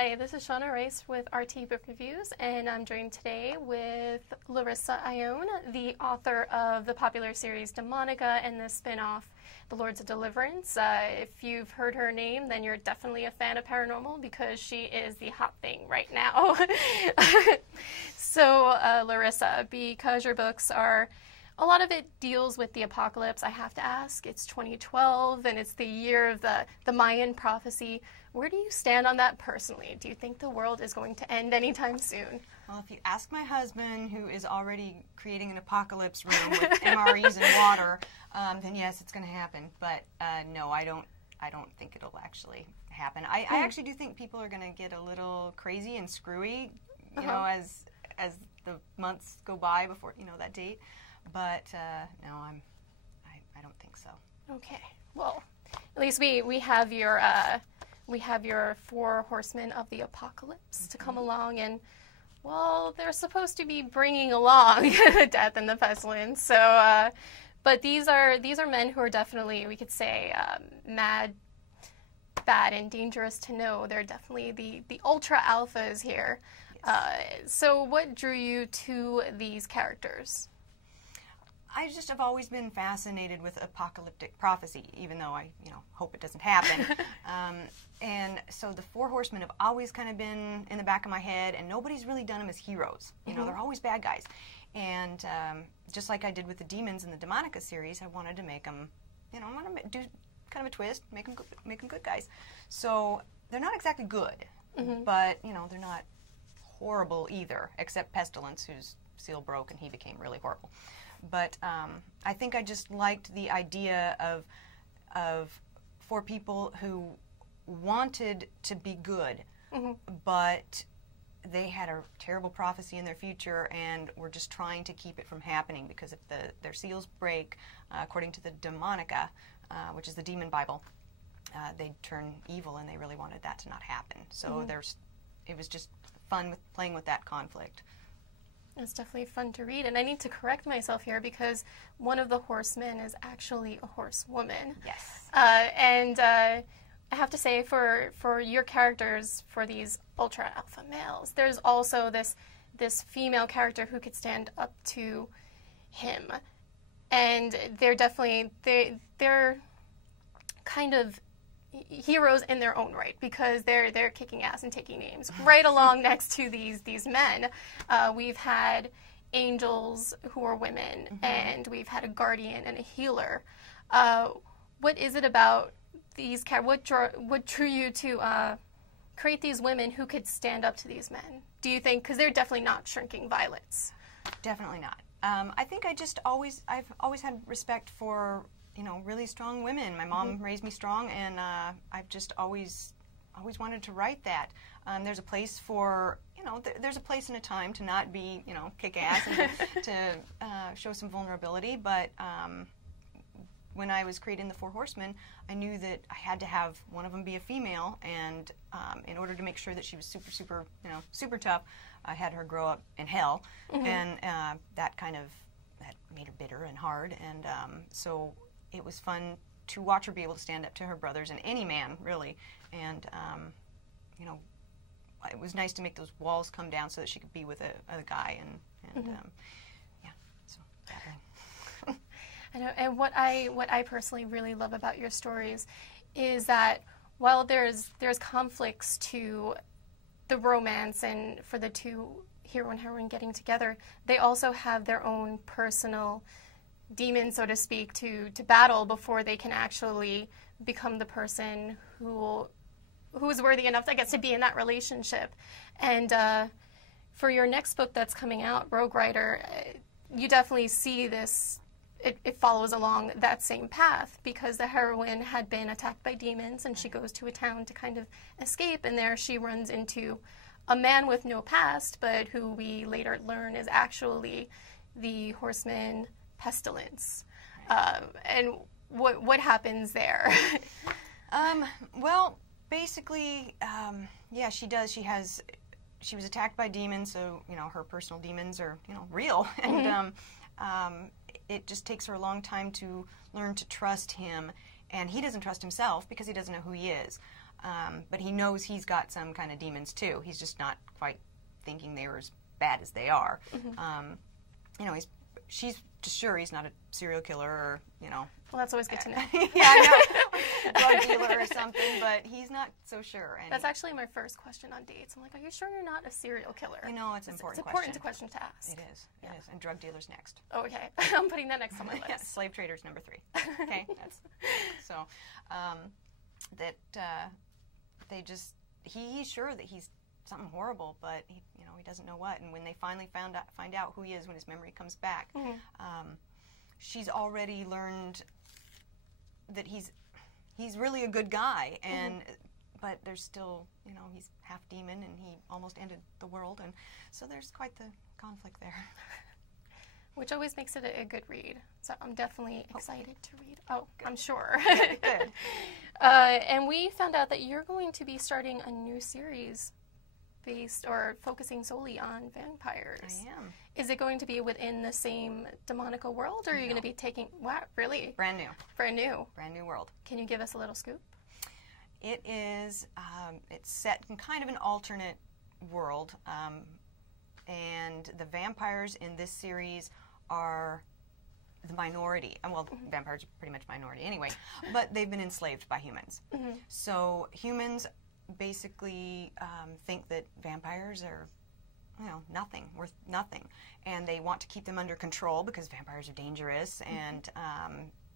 Hi, this is Shauna Rice with RT Book Reviews, and I'm joined today with Larissa Ione, the author of the popular series Demonica and the spin-off The Lords of Deliverance. If you've heard her name, then you're definitely a fan of paranormal because she is the hot thing right now. So, Larissa, because your books are, a lot of it deals with the apocalypse, I have to ask. It's 2012, and it's the year of the Mayan prophecy. Where do you stand on that personally? Do you think the world is going to end anytime soon? Well, if you ask my husband, who is already creating an apocalypse room with MREs and water, then yes, it's going to happen. But no, I don't think it'll actually happen. I actually do think people are going to get a little crazy and screwy, you know, as the months go by before that date. But no, I don't think so. Okay. Well, at least we have your Four Horsemen of the Apocalypse to come along, and well, they're supposed to be bringing along the death and the pestilence. So, but these are men who are definitely, we could say, mad, bad, and dangerous to know. They're definitely the ultra alphas here. Yes. So, what drew you to these characters? I just have always been fascinated with apocalyptic prophecy, even though I, hope it doesn't happen. And so the Four Horsemen have always kind of been in the back of my head, and nobody's really done them as heroes. They're always bad guys. And just like I did with the demons in the Demonica series, I wanted to make them, I want to do kind of a twist, make them good guys. So they're not exactly good, but, they're not horrible either, except Pestilence, whose seal broke and he became really horrible. But I think I just liked the idea of for people who wanted to be good, but they had a terrible prophecy in their future and were just trying to keep it from happening, because if their seals break, according to the Demonica, which is the demon Bible, they'd turn evil, and they really wanted that to not happen. So it was just fun playing with that conflict. It's definitely fun to read, and I need to correct myself here because one of the horsemen is actually a horsewoman. Yes. I have to say, for your characters, for these ultra alpha males, there's also this female character who could stand up to him, and they're definitely they're kind of heroes in their own right, because they're kicking ass and taking names right along next to these men. We've had angels who are women, and we've had a guardian and a healer. What is it about these what drew you to create these women who could stand up to these men? Do you think, because they're definitely not shrinking violets? Definitely not. I think I've always had respect for really strong women. My mom raised me strong, and I've just always wanted to write that. There's a place for, there's a place and a time to not be, kick ass and to show some vulnerability. But when I was creating the Four Horsemen, I knew that I had to have one of them be a female, and in order to make sure that she was super tough, I had her grow up in hell, and that made her bitter and hard, and so it was fun to watch her be able to stand up to her brothers and any man, really. And, it was nice to make those walls come down so that she could be with a guy. And yeah, so that I know, and what I personally really love about your stories is that while there's conflicts to the romance and for the two hero and heroine getting together, they also have their own personal demons, so to speak, to battle before they can actually become the person who is worthy enough, I guess, to be in that relationship. And for your next book that's coming out, Rogue Rider, you definitely see this. It follows along that same path, because the heroine had been attacked by demons, and she goes to a town to kind of escape, and there she runs into a man with no past, but who we later learn is actually the horseman Pestilence. And what happens there? Well, basically, yeah, she does. She was attacked by demons, so her personal demons are real, and it just takes her a long time to learn to trust him, and he doesn't trust himself because he doesn't know who he is. But he knows he's got some kind of demons too. He's just not quite thinking they were as bad as they are. You know, she's just sure he's not a serial killer or, you know. Well, that's always good to know. Yeah, I know. Drug dealer or something, but he's not so sure. And that's actually my first question on dates. I'm like, are you sure you're not a serial killer? You know, it's an important question. It's an important question to ask. It is. It is. And drug dealers next. Oh, okay. I'm putting that next on my list. Yeah, slave traders number 3. Okay. So, that they just, he's sure that he's something horrible, but he, you know, he doesn't know what. And when they finally find out who he is when his memory comes back, she's already learned that he's really a good guy, and but there's still, you know, he's half demon and he almost ended the world, and so there's quite the conflict there. Which always makes it a good read. So I'm definitely excited to read. Oh, good. I'm sure. Good. And we found out that you're going to be starting a new series based or focusing solely on vampires. I am. Is it going to be within the same demonical world, or are you going to be taking, what, really? Brand new. Brand new. Brand new world. Can you give us a little scoop? It is, it's set in kind of an alternate world, and the vampires in this series are the minority. Well, vampires are pretty much minority anyway, but they've been enslaved by humans. So humans basically think that vampires are, you know, nothing, worth nothing, and they want to keep them under control because vampires are dangerous, and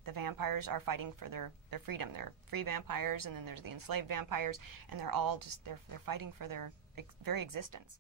the vampires are fighting for their freedom. They're free vampires, and then there's the enslaved vampires, and they're all just they're fighting for their very existence.